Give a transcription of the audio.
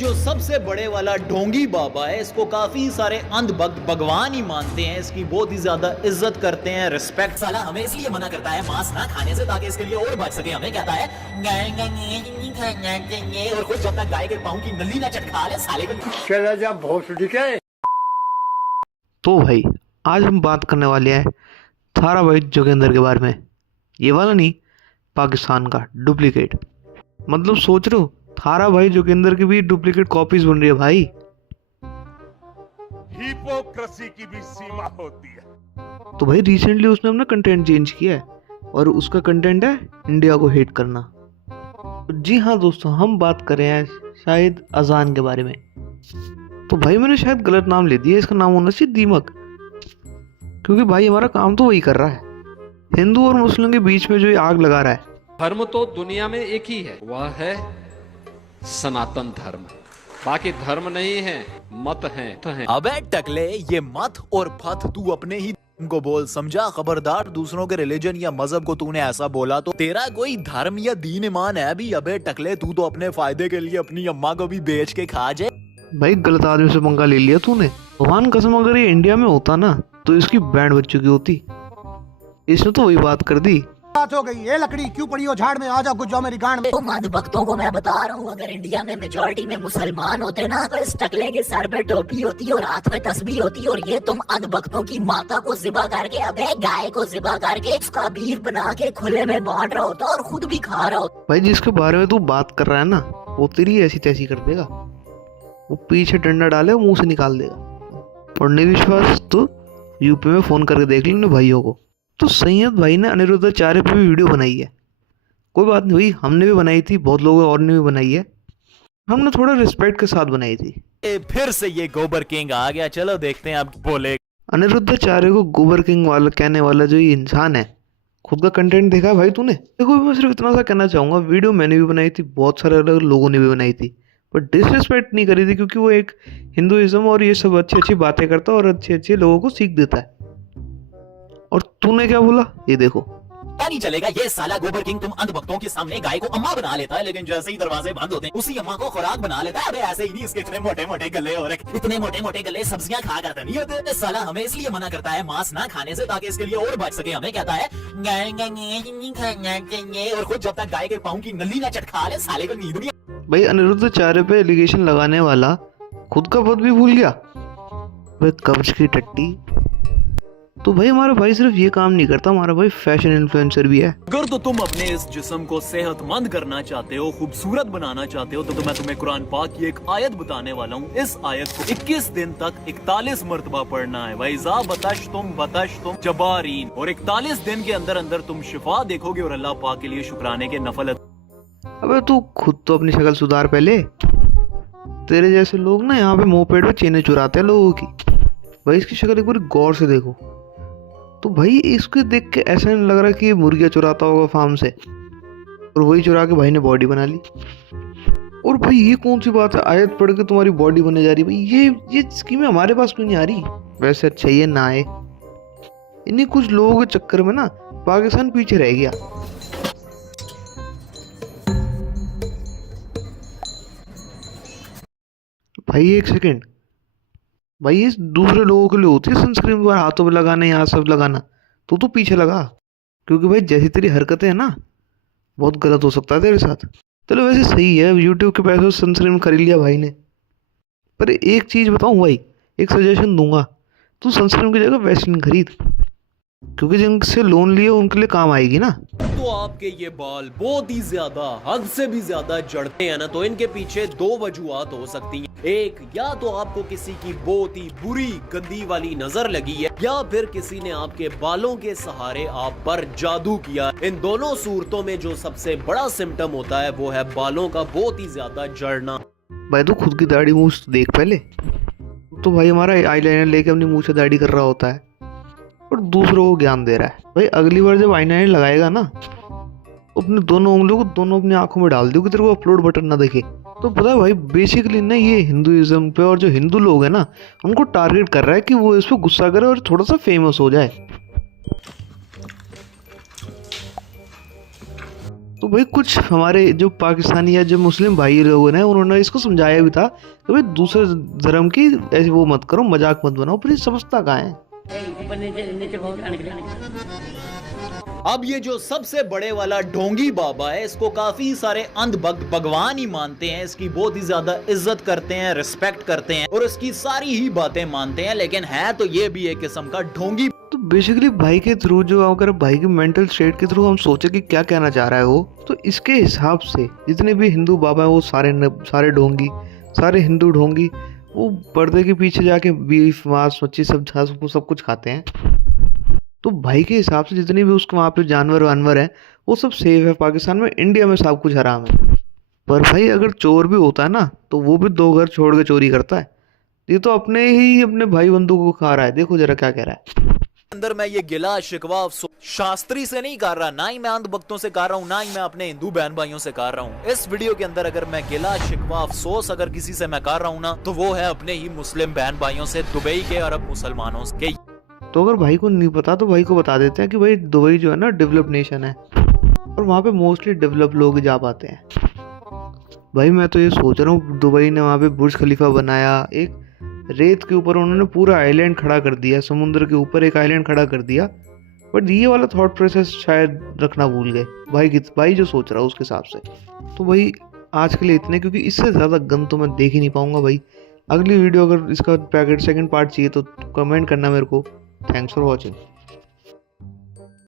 जो सबसे बड़े वाला ढोंगी बाबा है, इसको काफी सारे अंध भक्त भगवान ही मानते हैं, इसकी बहुत ही ज्यादा इज्जत करते हैं, रिस्पेक्ट। साला हमें इसलिए मना करता है मांस ना खाने से ताकि इसके लिए और बच सके। हमें कहता है और खुद जब तक गाय के पाँव की नली ना चटका ले साले को चला जा भोसड़ी के। तो भाई आज हम बात करने वाले हैं थारा भाई जोगिंदर के बारे में। ये वाला नहीं, पाकिस्तान का डुप्लीकेट। मतलब सोच रहे हो थारा भाई जोगिंदर की भी डुप्लीकेट कॉपीज बन रही है भाई। हिपोक्रेसी की भी सीमा होती है। तो भाई रिसेंटली उसने अपना कंटेंट चेंज किया है और उसका कंटेंट है इंडिया को हेट करना। तो जी हाँ दोस्तों, हम बात कर रहे हैं शायद अजान के बारे में। तो भाई मैंने शायद गलत नाम ले दिया, इसका नाम होना चाहिए दीमक, क्योंकि भाई हमारा काम तो वही कर रहा है, हिंदू और मुस्लिम के बीच में जो ये आग लगा रहा है। धर्म तो दुनिया में एक ही है, वह है सनातन धर्म। बाकी धर्म नहीं है, मत हैं। अबे टकले, ये मत और फत तू अपने ही को बोल, समझा? खबरदार दूसरों के रिलीजन या मजहब को तूने ऐसा बोला तो तेरा कोई धर्म या दीन ईमान है भी? अबे टकले, तू तो अपने फायदे के लिए अपनी अम्मा को भी बेच के खा जाए। भाई गलत आदमी से पंगा ले लिया तूने। भगवान कसम, अगर ये इंडिया में होता ना तो इसकी बैंड बज चुकी होती। इसने तो वही बात कर दी। बात हो गई, ये लकड़ी क्यों पड़ी हो झाड़ में, आ जाओ कुछ जाओ मेरी गांड में। मद भक्तों को मैं बता रहा हूँ, अगर इंडिया में मेजोरिटी में मुसलमान होते ना तो इस टकले के सर पे टोपी होती और हाथ में तस्बीह होती और ये तुम अध भक्तों की माता को ज़िबा करके, अबे गाय को ज़िबा करके उसका बीफ बना के खुले में बांट रहा होता और खुद भी खा रहा होता। भाई जिसके बारे में तू बात कर रहा है ना, वो तेरी ऐसी तैसी कर देगा। वो पीछे डंडा डाले मुंह से निकाल देगा। और नहीं विश्वास तो यूपी में फोन करके देख लो भाइयों को। तो सैयद भाई ने अनिरुद्धाचार्य पे भी वीडियो बनाई है। कोई बात नहीं हुई, हमने भी बनाई थी, बहुत लोगों और ने भी बनाई है। हमने थोड़ा रिस्पेक्ट के साथ बनाई थी। फिर से ये गोबर किंग आ गया, चलो देखते हैं अब बोले। अनिरुद्धाचार्य को गोबर किंग वाला कहने वाला जो ये इंसान है, खुद का कंटेंट देखा है भाई तूने? देखो मैं सिर्फ इतना सा कहना चाहूँगा, वीडियो मैंने भी बनाई थी, बहुत सारे अलग लोगों ने भी बनाई थी, पर डिसरिस्पेक्ट नहीं करी थी, क्योंकि वो एक हिंदुइज्म और ये सब अच्छी अच्छी बातें करता है और अच्छे अच्छे लोगों को सीख देता है। और तूने क्या बोला ये देखो। क्या नहीं चलेगा, ये साला गोबर किंग तुम अंध भक्तों के सामने गाय को अम्मा बना लेता है, लेकिन जैसे ही दरवाजे बंद होते हैं उसी अम्मा को खुराक बना लेता है। अबे ऐसे ही नहीं, इसके इतने मोटे मोटे गले और इतने मोटे मोटे गले सब्जियां खा करते नहीं होते। साला हमें इसलिए मना करता है मांस ना खाने से ताकि इसके लिए और बच सके। हमें कहता है और खुद जब तक गाय के पाँव की नली ना चटका ले साले को नींद नहीं। भाई अनिरुद्धाचार्य पे एलिगेशन लगाने वाला खुद का पद भी भूल गया। भाई कब्ज की टट्टी। तो भाई हमारा भाई सिर्फ ये काम नहीं करता, हमारा भाई फैशन इन्फ्लुएंसर भी है। अगर तो तुम अपने इस जिस्म को सेहतमंद करना चाहते हो, खूबसूरत बनाना चाहते हो, तो मैं तुम्हें कुरान पाक की एक आयत बताने वाला हूँ। इस आयत को 21 दिन तक 41 मरतबा पढ़ना है। वैज़ा बतश तुम जबारीन, और 41 दिन के अंदर अंदर तुम शिफा देखोगे और अल्लाह पाक के लिए शुक्राने के नफल। अबे तू खुद तो अपनी शक्ल सुधार पहले। तेरे जैसे लोग ना यहाँ पे मोपेड पे चेनें चुराते हैं लोगों की। भाई इसकी शक्ल एक बार गौर से देखो। तो भाई इसको देख के ऐसा नहीं लग रहा कि ये मुर्गियाँ चुराता होगा फार्म से, और वही चुरा के भाई ने बॉडी बना ली। और भाई ये कौन सी बात है, आयत पढ़ के तुम्हारी बॉडी बने जा रही। भाई ये स्कीमें हमारे पास क्यों नहीं आ रही? वैसे अच्छा ये ना आए, इन्हीं कुछ लोगों के चक्कर में ना पाकिस्तान पीछे रह गया। भाई एक सेकेंड, भाई ये दूसरे लोगों के लिए होती है सनस्क्रीन बार हाथों पे लगाना, यहाँ सब लगाना, तो पीछे लगा, क्योंकि भाई जैसी तेरी हरकतें हैं ना बहुत गलत हो सकता है तेरे साथ। चलो वैसे सही है, यूट्यूब के पैसों से सनस्क्रीन खरीद लिया भाई ने, पर एक चीज़ बताऊँ भाई, एक सजेशन दूंगा, तू सनस्क्रीन की जगह वैसलीन खरीद, क्योंकि जिनसे लोन लिए उनके लिए काम आएगी ना। तो आपके ये बाल बहुत ही ज्यादा हद से भी ज्यादा जड़ते हैं ना, तो इनके पीछे दो वजूहत हो सकती हैं। एक, या तो आपको किसी की बहुत ही बुरी गंदी वाली नजर लगी है, या फिर किसी ने आपके बालों के सहारे आप पर जादू किया। इन दोनों सूरतों में जो सबसे बड़ा सिम्टम होता है वो है बालों का बहुत ही ज्यादा जड़ना। भाई तू खुद की दाढ़ी मूछ देख पहले। तो भाई हमारा आईलाइनर लेके अपनी मुंह से दाढ़ी कर रहा होता है और दूसरों को ज्ञान दे रहा है। भाई अगली बार जब आईलाइनर लगाएगा ना, अपने दोनों उंगलियों को दोनों अपनी आंखों में डाल दो कि तेरे को अपलोड बटन ना दिखे। तो पता है भाई बेसिकली ना ये हिंदुइज्म पे और जो हिंदू लोग हैं ना उनको टारगेट कर रहा है कि वो इस पर गुस्सा करे और थोड़ा सा फेमस हो जाए। तो भाई कुछ हमारे जो पाकिस्तानी या जो मुस्लिम भाई लोग हैं उन्होंने इसको समझाया भी था कि भाई दूसरे धर्म की ऐसे वो मत करो, मजाक मत बनाओ, पर ये समझता कहाँ है। अब ये जो सबसे बड़े वाला ढोंगी बाबा है, इसको काफी सारे अंधभक्त भगवान ही मानते हैं, इसकी बहुत ही ज्यादा इज्जत करते हैं, रिस्पेक्ट करते हैं और इसकी सारी ही बातें मानते हैं, लेकिन है तो ये भी एक किस्म का ढोंगी। तो बेसिकली भाई के थ्रू जो अगर भाई के मेंटल स्टेट के थ्रू हम सोचे कि क्या कहना चाह रहा है वो, तो इसके हिसाब से जितने भी हिंदू बाबा है वो सारे ढोंगी, सारे हिंदू ढोंगी, वो पर्दे के पीछे जाके बीफ मांस मच्छी सब कुछ खाते हैं। तो भाई के हिसाब से जितने भी उसके वहाँ पे जानवर वानवर हैं वो सब सेफ है पाकिस्तान में, इंडिया में सब कुछ हराम है। पर भाई अगर चोर भी होता है ना तो वो भी 2 घर छोड़ के चोरी करता है। ये तो अपने भाई बंधु को खा रहा है, देखो जरा क्या कह रहा है। अंदर मैं ये गिला शिकवा शास्त्री से नहीं कर रहा, ना ही मैं अंधभक्तों से कर रहा हूँ, ना ही मैं अपने हिंदू बहन भाइयों से कर रहा हूँ। इस वीडियो के अंदर अगर मैं गिला शिकवा अफसोस अगर किसी से मैं कर रहा हूँ ना, तो वो है अपने ही मुस्लिम बहन भाइयों से, दुबई के अरब मुसलमानों के। तो अगर भाई को नहीं पता तो भाई को बता देते हैं कि भाई दुबई जो है ना डेवलप नेशन है और वहाँ पे मोस्टली डेवलप लोग जा पाते हैं। भाई मैं तो ये सोच रहा हूँ, दुबई ने वहाँ पे बुर्ज खलीफा बनाया, एक रेत के ऊपर उन्होंने पूरा आइलैंड खड़ा कर दिया, समुद्र के ऊपर एक आइलैंड खड़ा कर दिया, बट ये वाला थॉट प्रोसेस शायद रखना भूल गए भाई जो सोच रहा है उसके हिसाब से। तो भाई आज के लिए इतने, क्योंकि इससे ज़्यादा गन तो मैं देख ही नहीं पाऊंगा भाई। अगली वीडियो अगर इसका सेकंड पार्ट चाहिए तो कमेंट करना मेरे को। Thanks for watching.